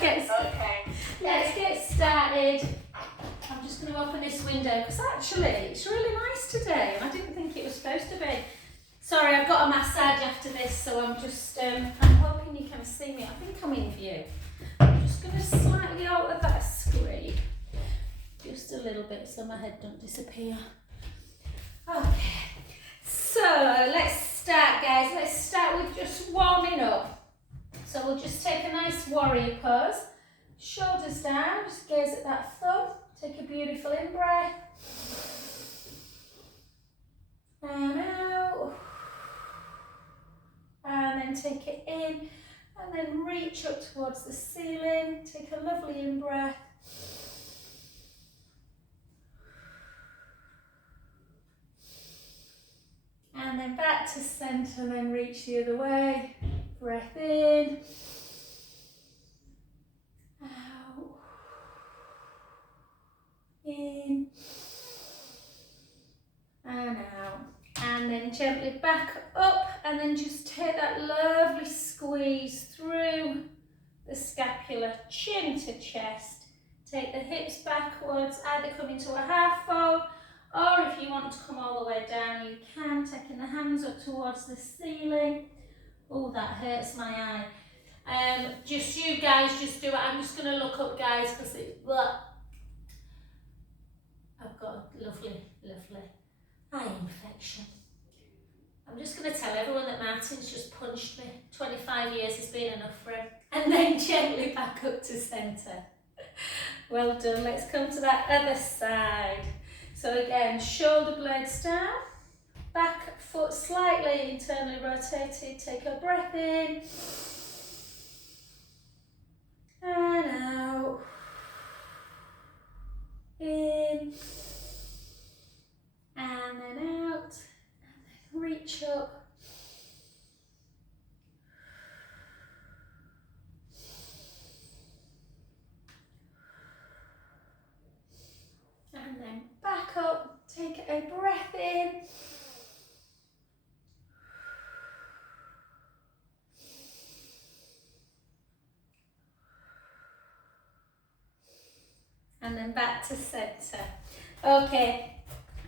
let's get started. I'm just going to open this window because actually it's really nice today and I didn't think it was supposed to be. Sorry, I've got a massage after this, so I'm just, I'm hoping you can see me. I think I'm in view. I'm just going to slightly alter that screen. Just a little bit so my head don't disappear. Okay, so let's start, guys. Let's start with just warming up. So we'll just take a nice warrior pose. Shoulders down, just gaze at that thumb. Take a beautiful in-breath. And out. And then take it in. And then reach up towards the ceiling. Take a lovely in-breath. And then back to centre, and then reach the other way. Breath in. Out. In. And out. And then gently back up, and then just take that lovely squeeze through the scapula, chin to chest. Take the hips backwards, either come into a half fold, or if you want to come all the way down, you can, taking the hands up towards the ceiling. Oh, that hurts my eye. Just you guys, just do it. I'm just going to look up, guys, because I've got a lovely, lovely eye infection. I'm just going to tell everyone that Martin's just punched me. 25 years has been enough for him. And then gently back up to centre. Well done. Let's come to that other side. So again, shoulder blades down, back foot slightly internally rotated. Take a breath in and out. In and then out, and then reach up. And then back up, take a breath in. And then back to centre. Okay,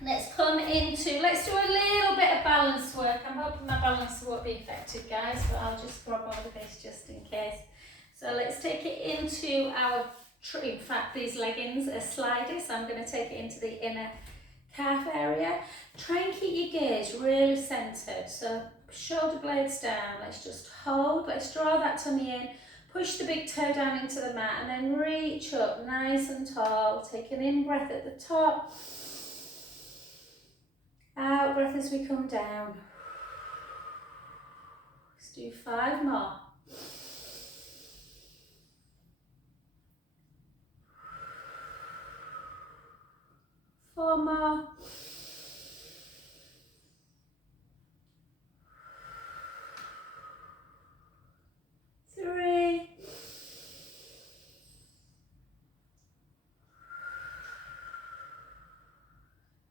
let's come into, let's do a little bit of balance work. I'm hoping my balance won't be affected, guys, but I'll just grab all of this just in case. So let's take it into our, in fact, these leggings are slidey, so I'm going to take it into the inner calf area. Try and keep your gaze really centred. So shoulder blades down, let's just hold, let's draw that tummy in. Push the big toe down into the mat and then reach up nice and tall. Take an in-breath at the top. Out breath as we come down. Let's do 5 more. Four more. Three.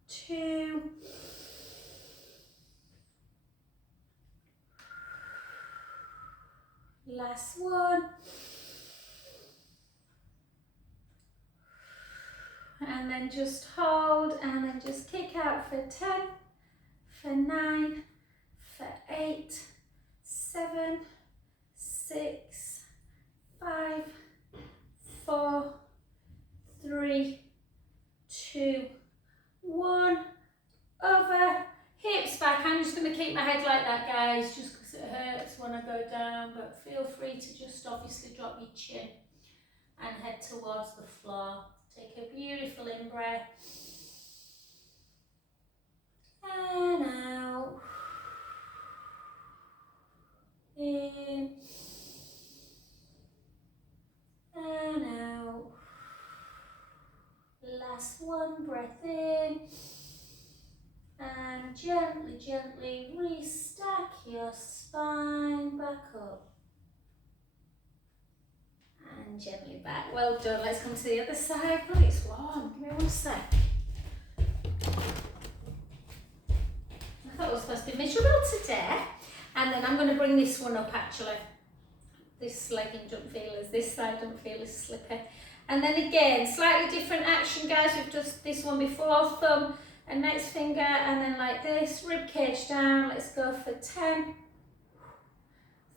Two. Last one. And then just hold and then just kick out for 10, for 9, for 8, 7, 6, 5, 4, 3, 2, 1. Over, hips back. I'm just going to keep my head like that, guys, just because it hurts when I go down, but feel free to just obviously drop your chin and head towards the floor. Take a beautiful in-breath and out. In and out. Last one, breath in. And gently, gently restack your spine back up. And gently back. Well done. Let's come to the other side. Oh, it's warm. Give me 1 sec. I thought it was supposed to be miserable today. And then I'm going to bring this one up actually. this legging don't feel as, this side don't feel as slippy. And then again, slightly different action, guys. We've just this one before, thumb and next finger, and then like this, rib cage down. Let's go for 10,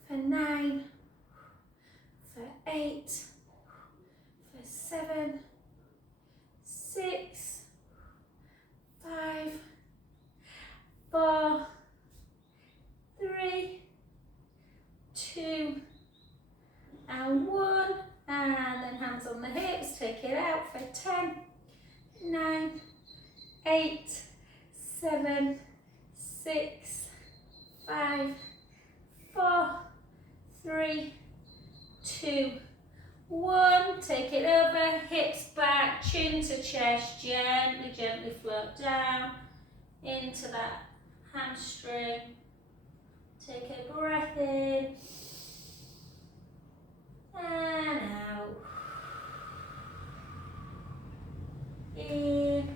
for 9, for 8, for 7, 6, 5, 4, 3, 2, and 1. And then hands on the hips, take it out for 10, 9, 8, 7, 6, 5, 4, 3, 2, 1. Take it over, hips back, chin to chest, gently, gently float down into that hamstring. Take a breath in and out. In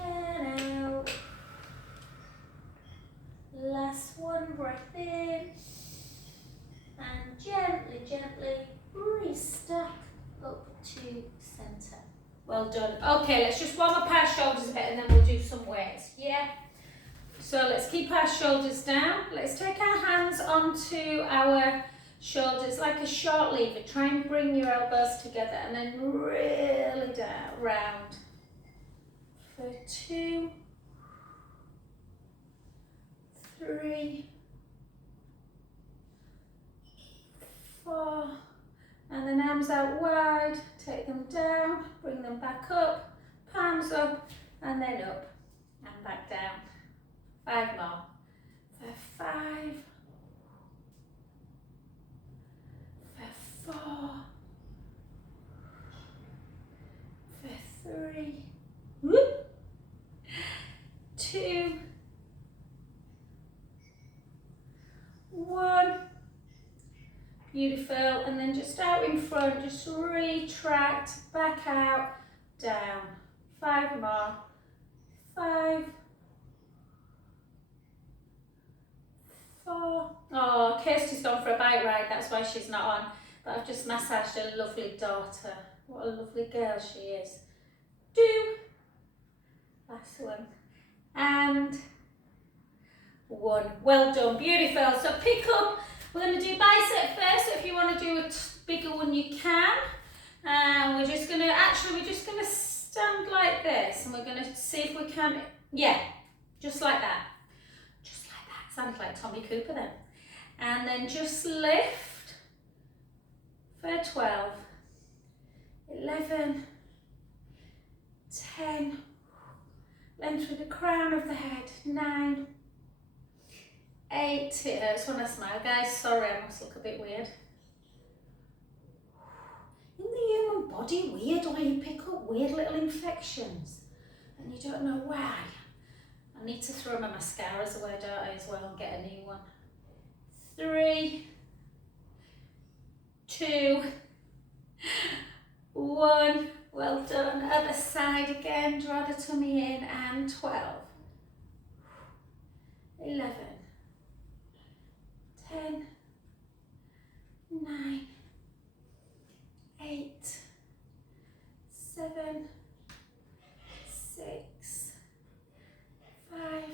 and out. Last one, breath in. And gently, gently restack up to centre. Well done. Okay, let's just warm up our shoulders a bit and then we'll do some weights. Yeah? So let's keep our shoulders down. Let's take our hands onto our shoulders like a short lever. Try and bring your elbows together and then really down, round. For 2, 3, 4, and then arms out wide, take them down, bring them back up, palms up, and then up, and back down. 5 more. For 5, for 4, for 3, whoop, 2, 1. Beautiful. And then just out in front, just retract, back out, down. 5 more. 5, 4. Oh, Kirsty's gone for a bike ride, that's why she's not on. But I've just massaged her lovely daughter. What a lovely girl she is. 2. Last one. And 1. Well done, beautiful. So pick up, we're going to do bicep first. So if you want to do a bigger one, you can. And we're just going to stand like this. And we're going to see if we can, yeah, just like that. Sounds like Tommy Cooper then. And then just lift for 12, 11, 10, length through the crown of the head, 9, 8, it hurts when I smile, guys, sorry, I must look a bit weird. In the human body, weird why you pick up weird little infections and you don't know why. I need to throw my mascaras away, don't I, as well, and get a new one. 3, 2, 1. Well done. Other side again. Draw the tummy in. And 12, 11, 10, 9, 8, 7, 6, 5,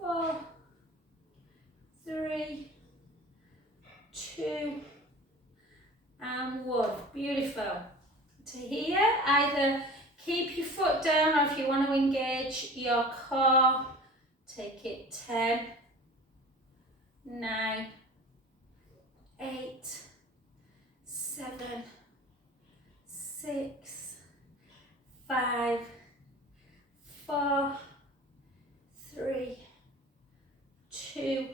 4, 3, 2, and 1. Beautiful. To here, either keep your foot down or if you want to engage your core, take it 10, 9, 8, 7, 6, 5, 4, 3, 2,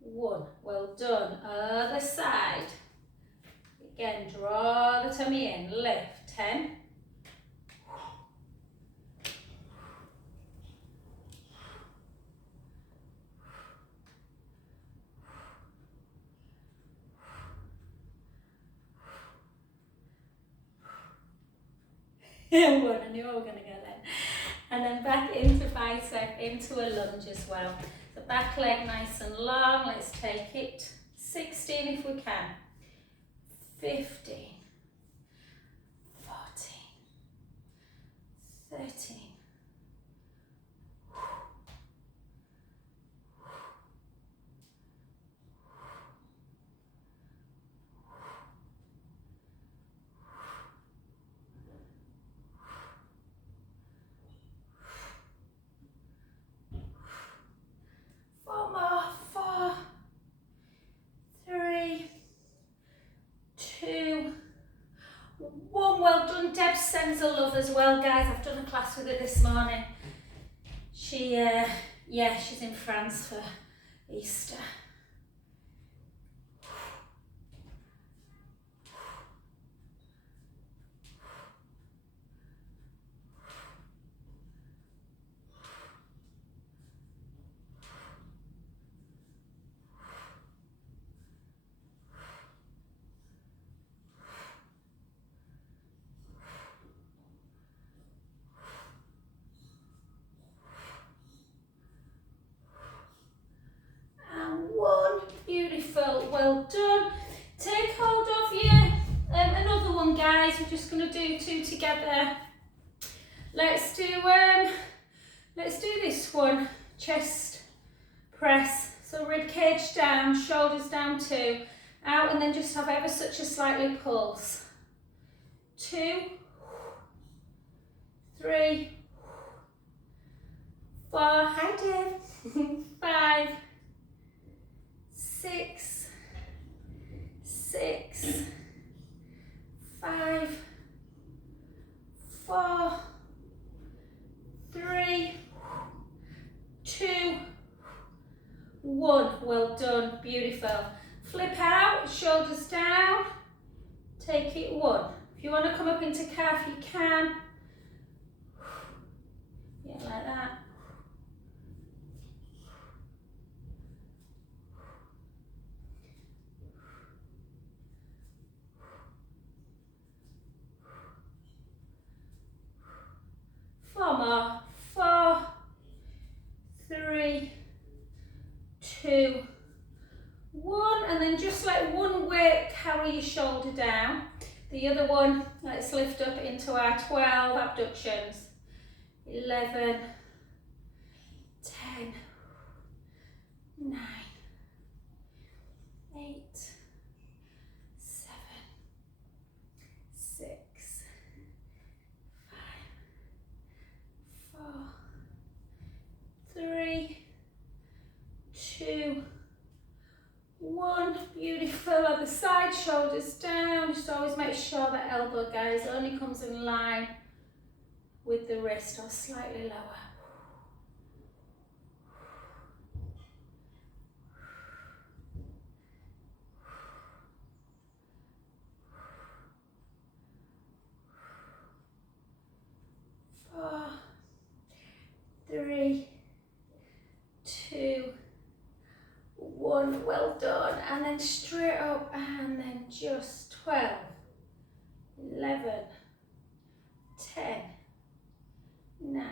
1. Well done. Other side. Again, draw the tummy in. Lift. 10. One. I knew I was going to go then. And then back into bicep, into a lunge as well. So back leg nice and long. Let's take it. 16 if we can. 15. 14. 13. 4 more. 4, 3, 2, 1. Well done. Deb sends a love as well, guys. I've done a class with her this morning. She, yeah, she's in France for Easter. And 1. Beautiful. Well done. Take hold of you. Another one, guys. We're just going to do 2 together. Let's do this one. Chest press. So rib cage down, shoulders down 2, out, and then just have ever such a slightly pulse. 2, 3, 4. Hi, Dave. 5, 6, 5, 4, 3, 2, 1. Well done. Beautiful. Flip out, shoulders down. Take it 1. If you want to come up into calf, you can. Yeah, like that. Four more. 4, 3, 2, 1. And then just like one weight, carry your shoulder down. The other one, let's lift up into our 12 abductions. 11, 10, 9, 8, 7, 6, 5, 4, 3, 2, 1. Beautiful. Other side, shoulders down. Just always make sure that elbow, guys, only comes in line with the wrist or slightly lower. Four, 3, 2, 1. Well done. And then straight up, and then just 12, 11, 10, 9.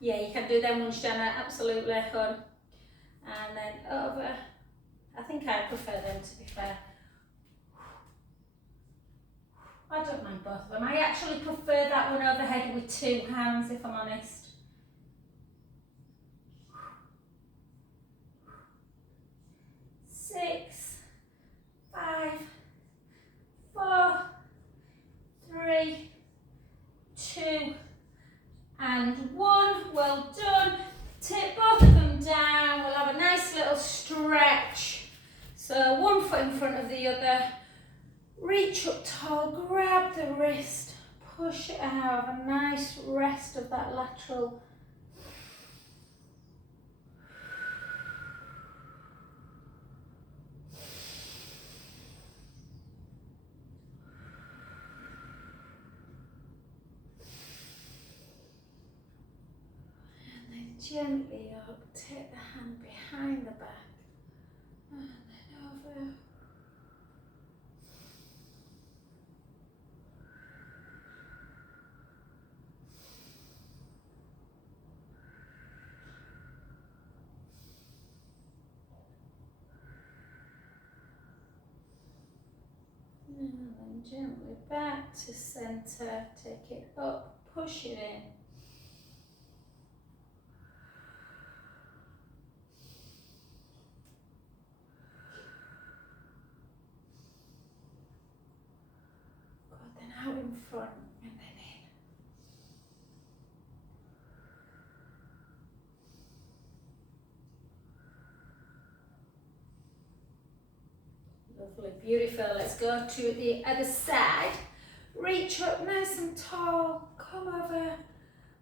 Yeah, you can do them ones, Jenna, absolutely, hun. And then over. I think I prefer them, to be fair. I don't mind both of them. I actually prefer that one overhead with 2 hands, if I'm honest. Six, 5, 4, 3, 2, and 1. Well done. Tip both of them down. We'll have a nice little stretch. So 1 foot in front of the other. Reach up tall, grab the wrist, push it out. Have a nice rest of that lateral. Gently up, take the hand behind the back, and then over. And gently back to centre, take it up, push it in. Good, then out in front and then in. Lovely, beautiful. Let's go to the other side. Reach up nice and tall, come over.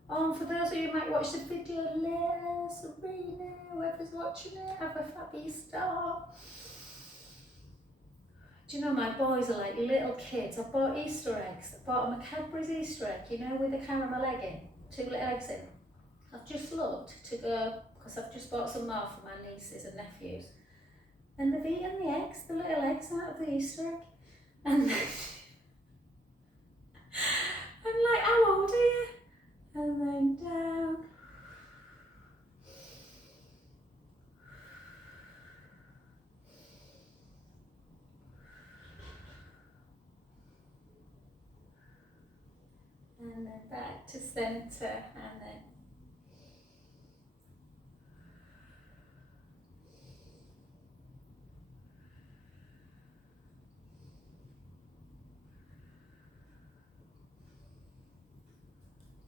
For those of you who might watch the video later, Sabrina, whoever's watching it, have a fab Easter. Do you know my boys are like little kids? I bought Easter eggs. I bought them a Cadbury's Easter egg, you know, with the caramel egg in, 2 little eggs in. I've just looked to go, because I've just bought some more for my nieces and nephews. And they've eaten the eggs, the little eggs out of the Easter egg. And I'm like, how old are you? And then down. And then back to centre, and then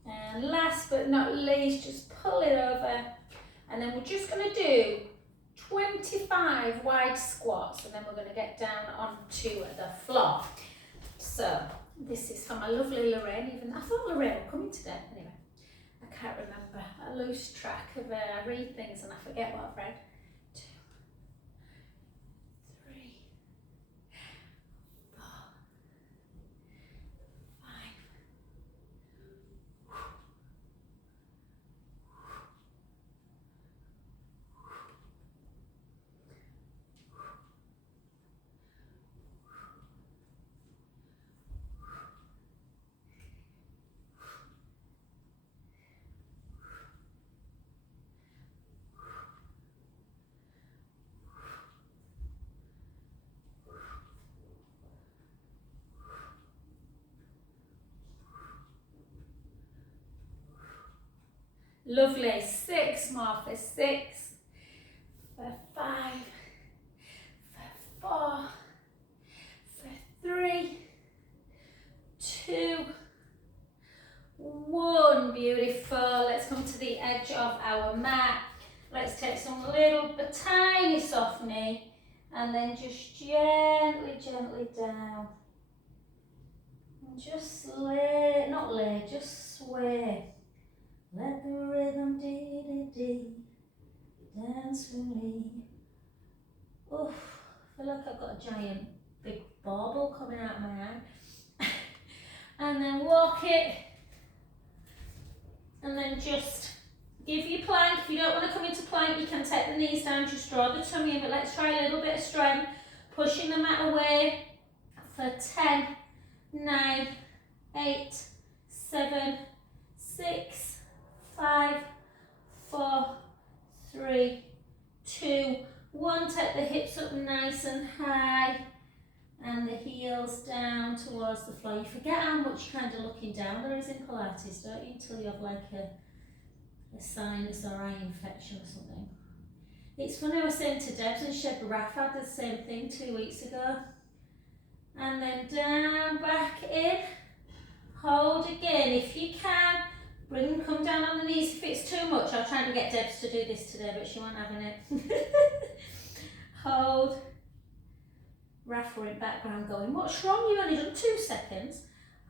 and last but not least, just pull it over, and then we're just going to do 25 wide squats, and then we're going to get down onto the floor. So this is for my lovely Lorraine. Even I thought Lorraine were coming today. Anyway, I can't remember. I lose track of I read things and I forget what I've read. 2, 3, 4, 5. Lovely. 6 more for 6, for 5, for 4, for 3, 2, 1. Beautiful. Let's come to the edge of our mat. Let's take some tiny soft knee, and then just gently down. And just just sway. Let the rhythm dee-dee-dee dance with me. Oof, I feel like I've got a giant big bauble coming out of my eye. And then walk it. And then just give your plank. If you don't want to come into plank, you can take the knees down, just draw the tummy in, but let's try a little bit of strength. Pushing the mat away for 10, 9, 8, 7, 6, 5, 4, 3, 2, 1. Take the hips up nice and high and the heels down towards the floor. You forget how much kind of looking down there is in Pilates, don't you, until you have like a sinus or eye infection or something. It's funny, I was saying to Debs and Sheb, Raf had the same thing 2 weeks ago. And then down, back in, hold again. If you can, come down on the knees. If it's too much, I'll try and get Debs to do this today, but she won't having it. Hold. Raf were in background going, what's wrong? You've only done 2 seconds.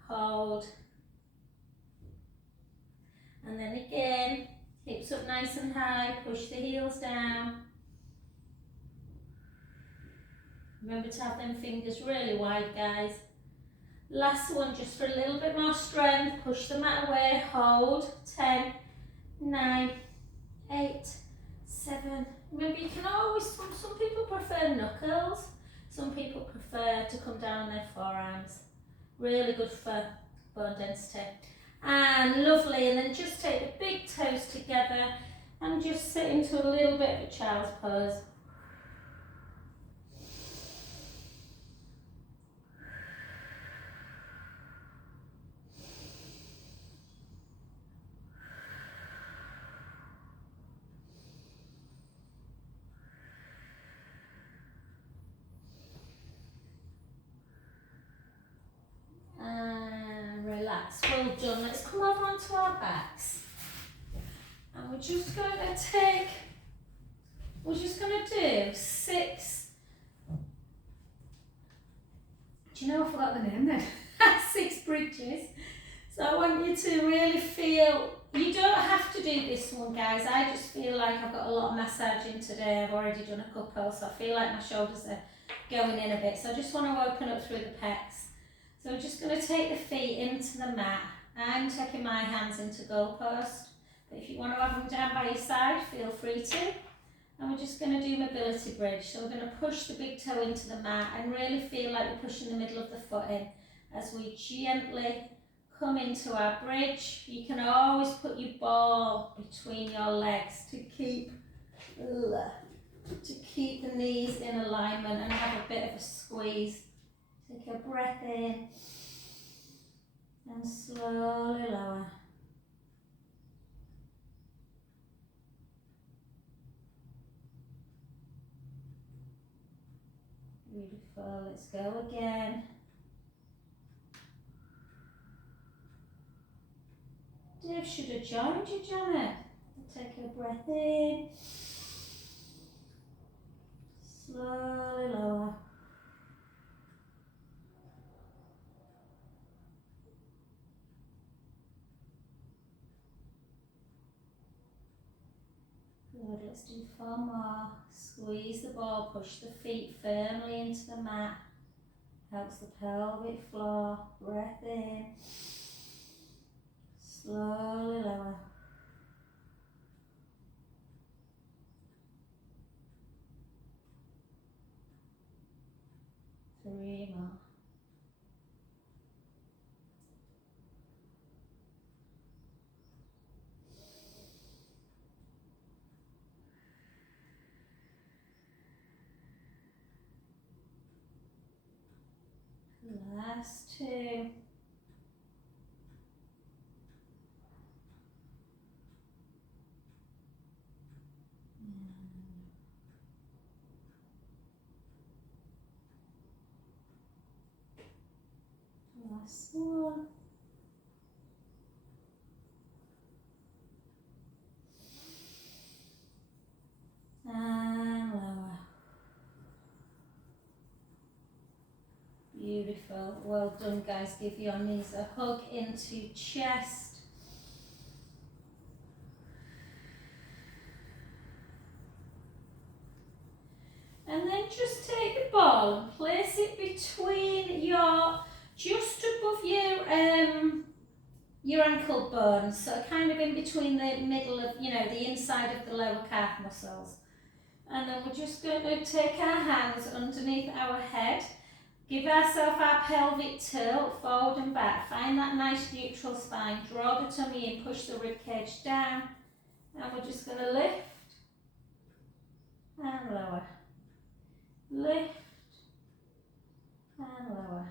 Hold. And then again, hips up nice and high, push the heels down. Remember to have them fingers really wide, guys. Last one, just for a little bit more strength. Push the mat away, hold. 10, 9, 8, 7. Remember, you can always, some people prefer knuckles. Some people prefer to come down their forearms. Really good for bone density. And lovely, and then just take the big toes together and just sit into a little bit of a child's pose. relax. Well done. Let's come over onto our backs. And we're just going to do 6. Do you know I forgot the name then? 6 bridges. So I want you to really feel, you don't have to do this one, guys. I just feel like I've got a lot of massaging today. I've already done a couple, so I feel like my shoulders are going in a bit. So I just want to open up through the pecs. So we're just going to take the feet into the mat. I'm taking my hands into goalpost. But if you want to have them down by your side, feel free to. And we're just going to do mobility bridge. So we're going to push the big toe into the mat and really feel like we're pushing the middle of the foot in as we gently come into our bridge. You can always put your ball between your legs to keep the knees in alignment and have a bit of a squeeze. Take a breath in and slowly lower. Beautiful, let's go again. Dave should have joined you, Janet. Take a breath in. Slowly lower. Good, let's do 4 more. Squeeze the ball, push the feet firmly into the mat. Helps the pelvic floor. Breath in. Slowly lower. Three more. Last 2. Last 1. And lower. Beautiful. Well done, guys. Give your knees a hug into chest. And then just take the ball and place it between just above your ankle bones, so kind of in between the middle of, the inside of the lower calf muscles. And then we're just going to take our hands underneath our head, give ourselves our pelvic tilt forward and back, find that nice neutral spine, draw the tummy in, push the rib cage down, and we're just going to lift and lower. Lift and lower.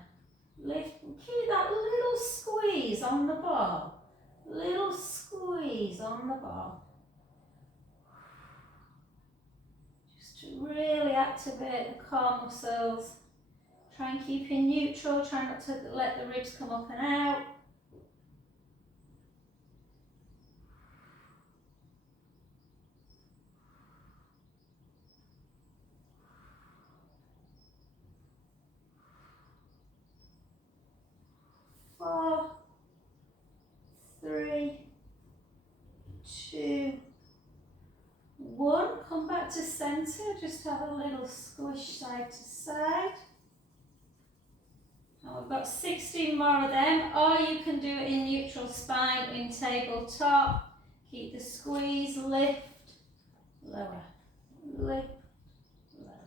Lift and keep that little squeeze on the ball. Little squeeze on the ball. Just to really activate the core muscles. Try and keep in neutral. Try not to let the ribs come up and out. Four, 3, 2, 1. Come back to centre. Just have a little squish side to side. And we've got 16 more of them, or you can do it in neutral spine in tabletop. Keep the squeeze, lift, lower, lift, lower.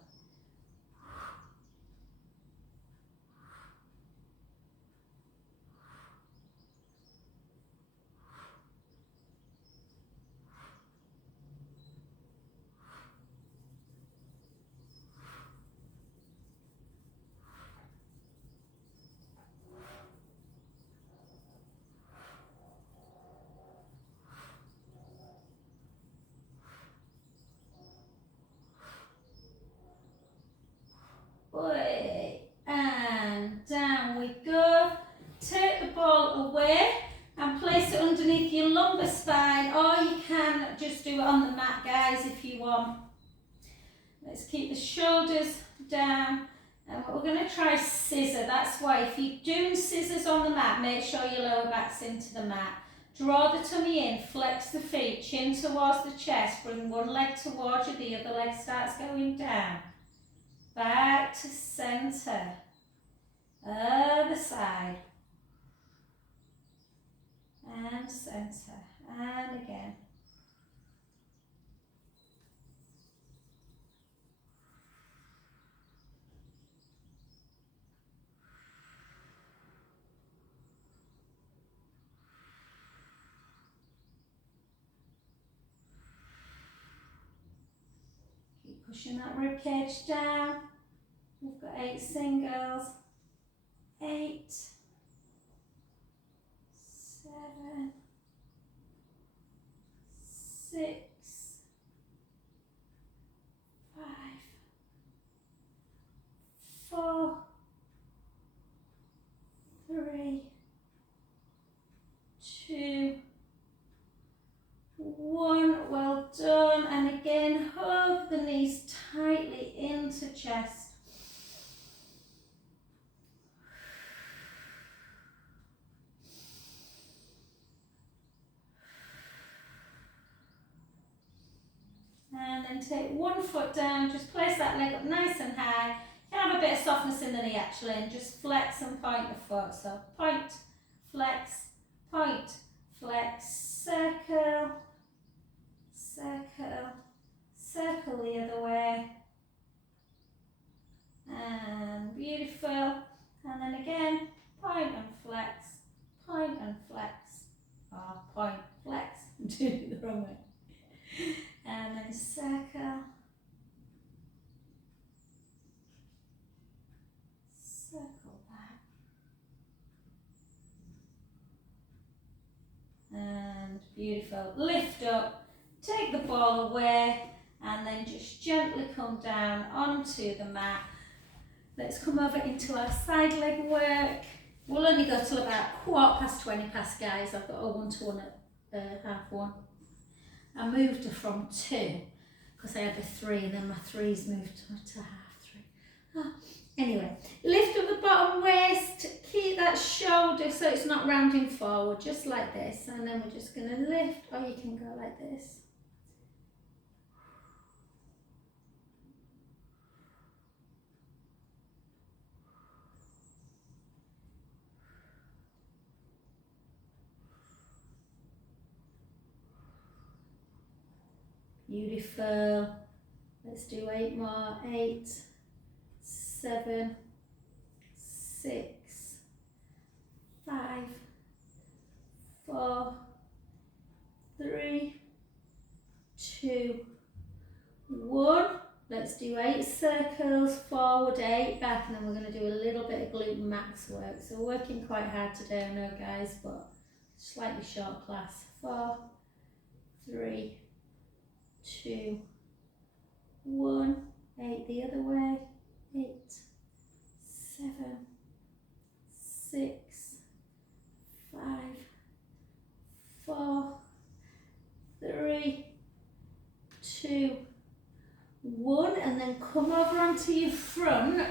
ball away and place it underneath your lumbar spine, or you can just do it on the mat, guys, if you want. Let's keep the shoulders down, and we're going to try scissor. That's why if you're doing scissors on the mat, make sure your lower back's into the mat. Draw the tummy in, flex the feet, chin towards the chest, bring one leg towards you, the other leg starts going down. Back to centre, other side, and centre, and again. Keep pushing that rib cage down. We've got 8 singles, 8, 7, 6, 5, 4, 3, 2, 1. Well done. And again, hug the knees tightly into chest. And then take one foot down, just place that leg up nice and high. You can have a bit of softness in the knee actually, and just flex and point the foot. So point, flex, circle, circle, circle the other way. And beautiful. And then again, point and flex, point and flex, or point, flex. I'm doing it the wrong way. And then circle, circle back, and beautiful. Lift up, take the ball away, and then just gently come down onto the mat. Let's come over into our side leg work. We'll only go till about 20 past, guys. I've got a 1-to-1 at 1:30. I moved her from 2 because I had a 3 and then my 3's moved to 1/2. Oh. Anyway, lift up the bottom waist, keep that shoulder so it's not rounding forward, just like this. And then we're just going to lift, or you can go like this. Beautiful. Let's do 8 more. 8, 7, 6, 5, 4, 3, 2, 1. Let's do 8 circles, forward 8, back, and then we're going to do a little bit of glute max work. So we're working quite hard today, I know, guys, but slightly short class. 4, 3, 2, 1, 8 the other way, 8, 7, 6, 5, 4, 3, 2, 1, and then come over onto your front,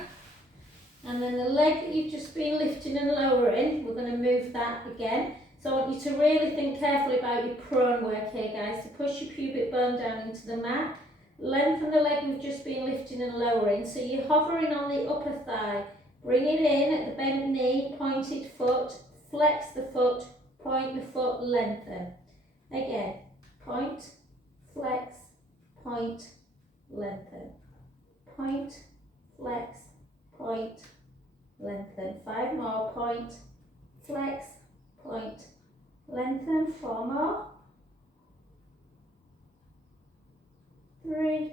and then the leg that you've just been lifting and lowering, we're going to move that again. So I want you to really think carefully about your prone work here, guys. So push your pubic bone down into the mat. Lengthen the leg we've just been lifting and lowering. So you're hovering on the upper thigh. Bring it in at the bent knee, pointed foot. Flex the foot, point the foot, lengthen. Again, point, flex, point, lengthen. Point, flex, point, lengthen. 5 more, point, flex, point, lengthen. 4 more. 3,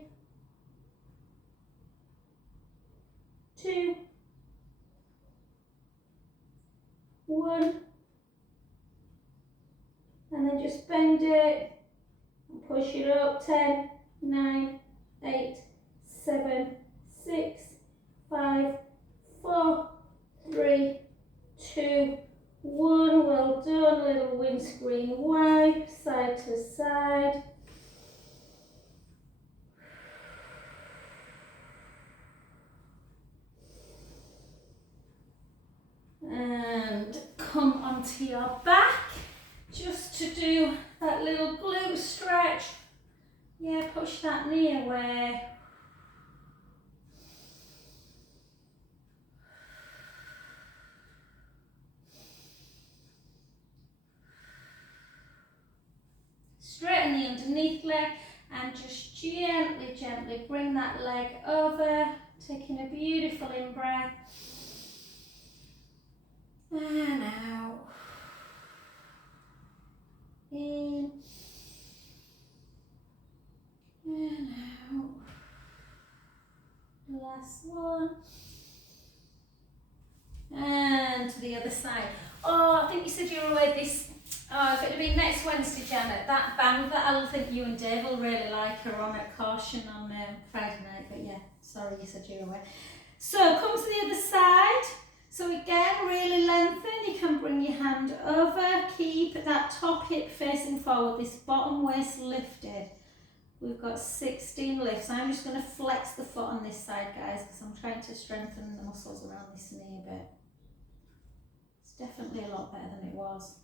2, 1, and then just bend it and push it up. 10, 9, 8, 7, 6, 5, 4, 3, 2, 1, well done, little windscreen wipe, side to side. And come onto your back, just to do that little glute stretch. Yeah, push that knee away. Straighten the underneath leg and just gently, gently bring that leg over, taking a beautiful in-breath. And out. In. And out. Last one. And to the other side. Oh, I think you said you were away this. Oh, if it had been next Wednesday, Janet, that band that I think you and Dave will really like are on at Caution on Friday night. But yeah, sorry you said you were away. So come to the other side. So again, really lengthen. You can bring your hand over. Keep that top hip facing forward. This bottom waist lifted. We've got 16 lifts. I'm just going to flex the foot on this side, guys, because I'm trying to strengthen the muscles around this knee a bit. It's definitely a lot better than it was.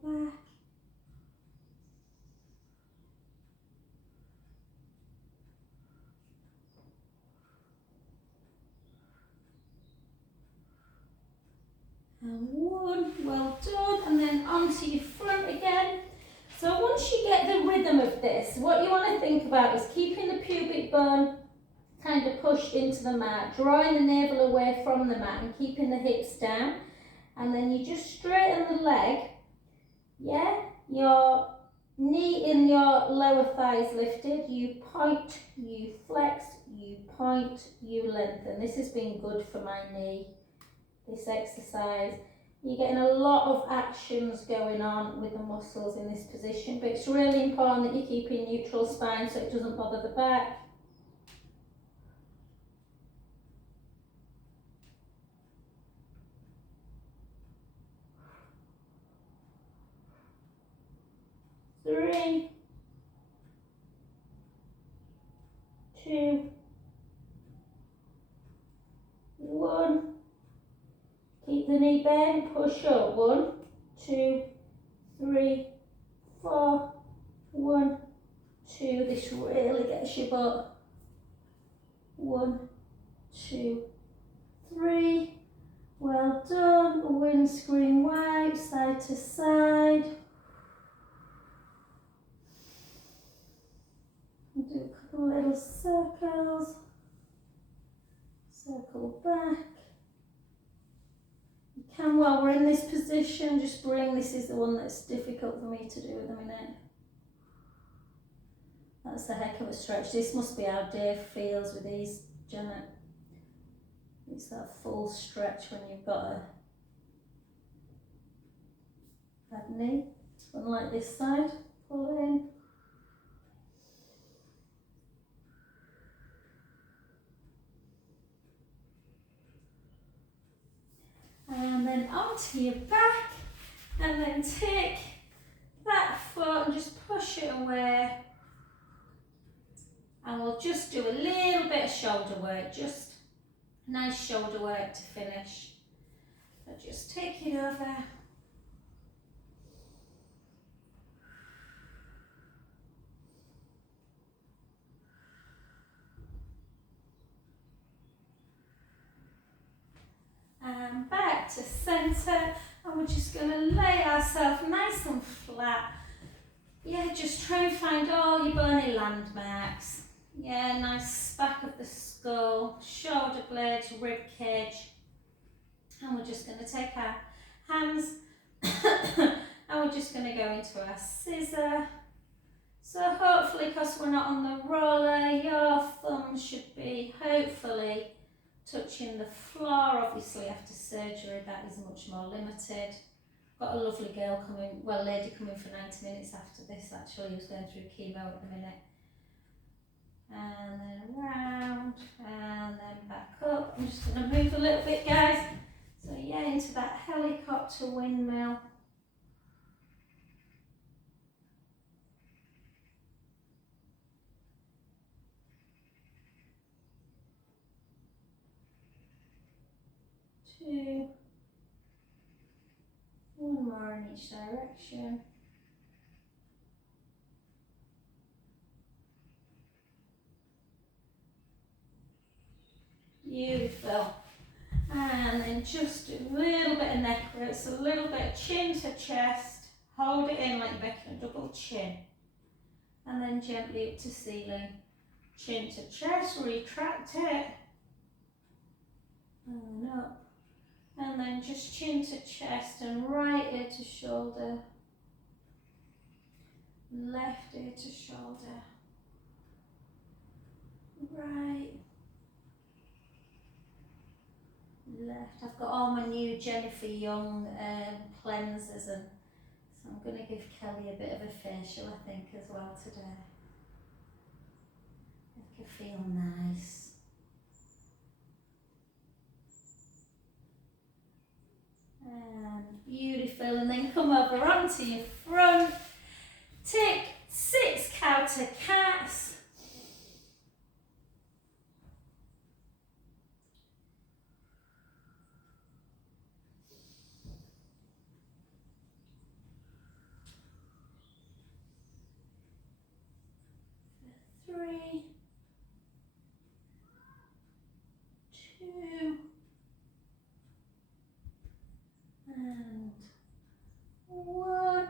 Back. And 1, well done, and then onto your front again. So once you get the rhythm of this, what you want to think about is keeping the pubic bone kind of pushed into the mat, drawing the navel away from the mat and keeping the hips down. And then you just straighten the leg, yeah? Your knee in your lower thighs lifted, you point, you flex, you point, you lengthen. This has been good for my knee, this exercise. You're getting a lot of actions going on with the muscles in this position, but it's really important that you keep in neutral spine so it doesn't bother the back. Three, 2, 1. Keep the knee bent, push up. 1, 2, 3, 4. 1, 2. This really gets your butt. 1, 2, 3. Well done. Windscreen wipe, side to side. Do a couple little circles. Circle back. You can, while we're in this position, just bring, this is the one that's difficult for me to do at the minute. That's a heck of a stretch. This must be how Dave feels with these, Janet. It's that full stretch when you've got a bad knee. Unlike this side, pull it in. And then onto your back, and then take that foot and just push it away. And we'll just do a little bit of shoulder work, just nice shoulder work to finish. So just take it over. And back to centre, and we're just going to lay ourselves nice and flat. yeah, just try and find all your bony landmarks. Yeah, nice back of the skull, shoulder blades, rib cage. And we're just going to take our hands and we're just going to go into our scissor. So hopefully, because we're not on the roller, your thumb should be hopefully touching the floor. Obviously after surgery that is much more limited. Got a lovely girl coming, well, lady coming for 90 minutes after this actually, who's going through chemo at the minute. And then round, and then back up. I'm just going to move a little bit, guys. So yeah, into that helicopter windmill. Two. One more in each direction. Beautiful. And then just a little bit of neck roots, a little bit of chin to chest. Hold it in like you're making a double chin. And then gently up to ceiling. Chin to chest, retract it. And up. And then just chin to chest and right ear to shoulder. Left ear to shoulder. Right. Left. I've got all my new Jennifer Young cleansers, and so I'm going to give Kelly a bit of a facial, I think, as well today. Make her feel nice. And beautiful, and then come over onto your front. Take 6 counter cats. For 3, 2, and 1.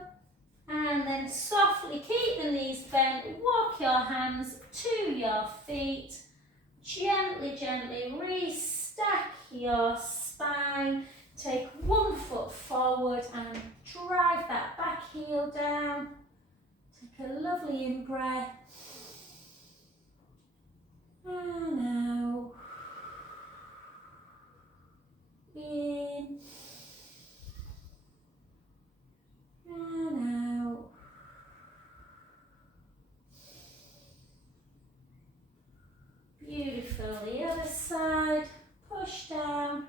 And then softly keep the knees bent, walk your hands to your feet. Gently, gently restack your spine. Take 1 foot forward and drive that back heel down. Take a lovely in-breath. And out. In. And out. Beautiful. The other side. Push down.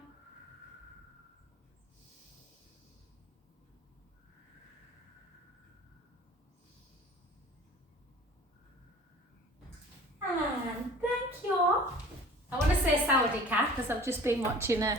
And thank you all. I want to say Saudi cat because I've just been watching a